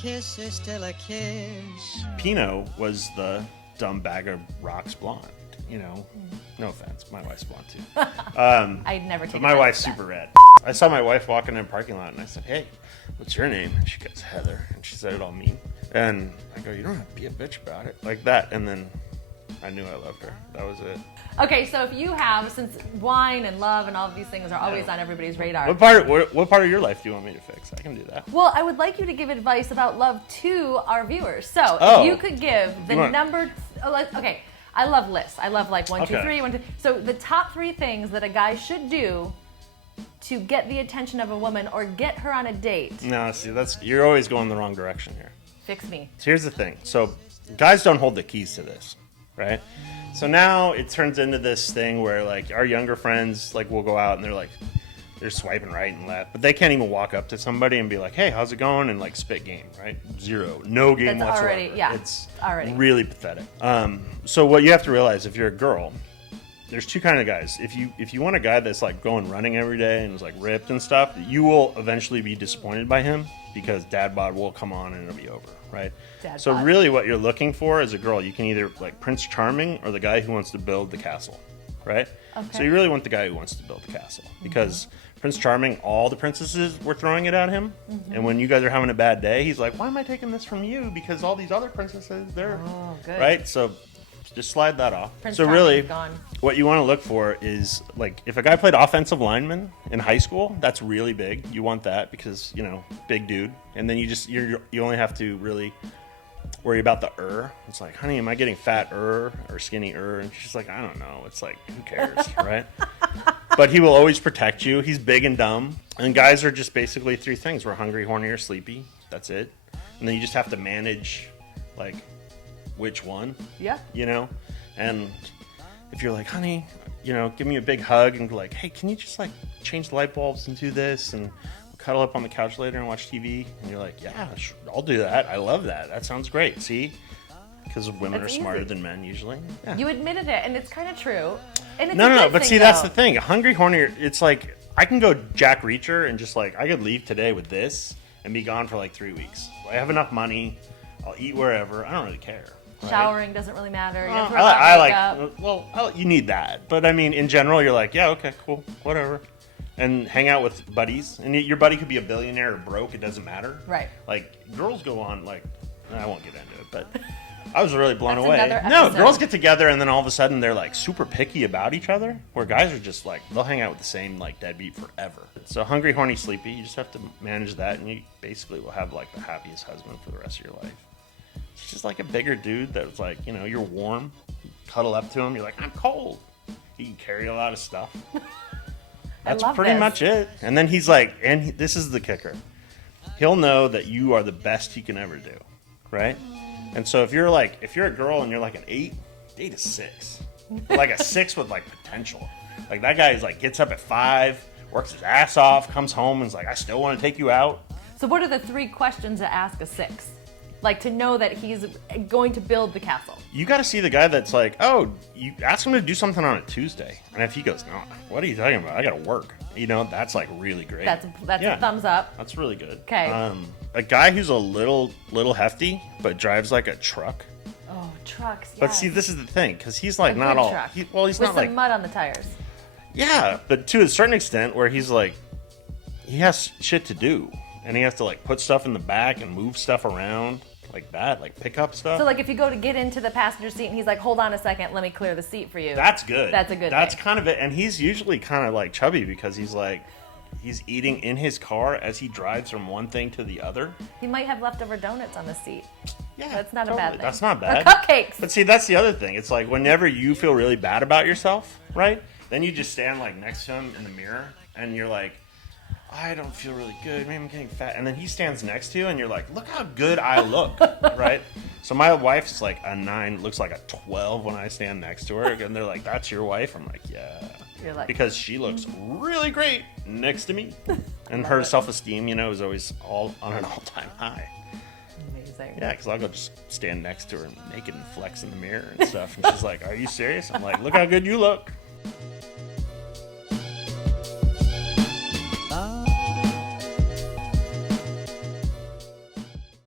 kiss is still a kiss. Pinot was the dumb bag of rocks blonde. You know, no offense, my wife's blonde too. I'd never take. But my wife's super red. I saw my wife walking in a parking lot, and I said, "Hey, what's your name?" And she goes, "Heather," and she said it all mean. And I go, "You don't have to be a bitch about it," like that. And then I knew I loved her. That was it. Okay, so if you have, since wine and love and all of these things are always on everybody's radar. What part of your life do you want me to fix? I can do that. Well, I would like you to give advice about love to our viewers. So if you could give the number, okay, I love lists. I love like 1, 2, 3, 1, 2. So the top 3 things that a guy should do to get the attention of a woman or get her on a date. No, see, you're always going the wrong direction here. Fix me. So here's the thing. So guys don't hold the keys to this, right? So now it turns into this thing where like our younger friends like will go out and they're swiping right and left, but they can't even walk up to somebody and be like, "Hey, how's it going?" and like spit game, right? 0, no game That's whatsoever. It's already really pathetic. So what you have to realize, if you're a girl, there's 2 kind of guys. If you want a guy that's like going running every day and is like ripped and stuff, you will eventually be disappointed by him because dad bod will come on and it'll be over, right? So really what you're looking for as a girl, you can either like Prince Charming or the guy who wants to build the castle, right? Okay. So you really want the guy who wants to build the castle because Prince Charming, all the princesses were throwing it at him. And when you guys are having a bad day, he's like, "Why am I taking this from you? Because all these other princesses, they're..." Oh, good. Right? So just slide that off. Prince So Charming's really, gone. what you want to look for is, like, if a guy played offensive lineman in high school, that's really big. You want that because, you know, big dude. And then you only have to really worry about the It's like, "Honey, am I getting fat or skinny And she's like, "I don't know." It's like, who cares, right? But he will always protect you. He's big and dumb. And guys are just basically 3 things. We're hungry, horny, or sleepy. That's it. And then you just have to manage, like, which one. Yeah. You know? And if you're like, "Honey, you know, give me a big hug," and be like, "Hey, can you just, like, change the light bulbs and do this? And we'll cuddle up on the couch later and watch TV." And you're like, "Yeah, sure, I'll do that. I love that. That sounds great." See? Because women are smarter than men usually. Yeah. You admitted it, and it's kind of true. And it's No, but see, that's though. the thing. Hungry, horny, it's like, I can go Jack Reacher and just like, I could leave today with this and be gone for like 3 weeks. I have enough money. I'll eat wherever. I don't really care. Right? Showering doesn't really matter. You have to I makeup. like, you need that. But I mean, in general, you're like, yeah, okay, cool, whatever. And hang out with buddies. And your buddy could be a billionaire or broke. It doesn't matter. Right. Like, girls go on, like, I won't get into it, but I was really blown That's away. another No, episode. girls get together and then all of a sudden they're like super picky about each other, where guys are just like, they'll hang out with the same like deadbeat forever. So hungry, horny, sleepy, you just have to manage that, and you basically will have like the happiest husband for the rest of your life. It's just like a bigger dude that's like, you know, you're warm, you cuddle up to him, you're like, "I'm cold." He can carry a lot of stuff. That's pretty much it. And then he's like, this is the kicker. He'll know that you are the best he can ever do, right? And so if you're a girl and you're like an 8, date a 6. Like a 6 with like potential. Like that guy is like, gets up at 5, works his ass off, comes home and is like, "I still want to take you out." So what are the 3 questions to ask a 6? Like to know that he's going to build the castle. You got to see the guy that's like, "Oh, you ask him to do something on a Tuesday." And if he goes, "No, what are you talking about? I got to work." You know, that's like really great. That's a thumbs up. That's really good. Okay. A guy who's a little hefty but drives like a truck. Oh, trucks. Yes. But see, this is the thing, because he's like not all. He's with not like some mud on the tires. Yeah, but to a certain extent, where he's like, he has shit to do, and he has to like put stuff in the back and move stuff around like that, like pick up stuff. So like if you go to get into the passenger seat and he's like, "Hold on a second, let me clear the seat for you." That's good. That's a good. That's thing. kind of it, and he's usually kind of like chubby because he's like, he's eating in his car as he drives from one thing to the other. He might have leftover donuts on the seat. Yeah, that's not totally. a bad thing. That's not bad. Or cupcakes. But see, that's the other thing. It's like whenever you feel really bad about yourself, right? Then you just stand like next to him in the mirror, and you're like, "I don't feel really good. Maybe I'm getting fat." And then he stands next to you, and you're like, "Look how good I look," right? So my wife's like a 9, looks like a 12 when I stand next to her, and they're like, "That's your wife?" I'm like, "Yeah." You're like, because she looks really great next to me, and her self-esteem, you know, is always all on an all-time high. Amazing. Yeah, because I'll go just stand next to her naked and flex in the mirror and stuff, and she's like, "Are you serious?" I'm like, "Look how good you look."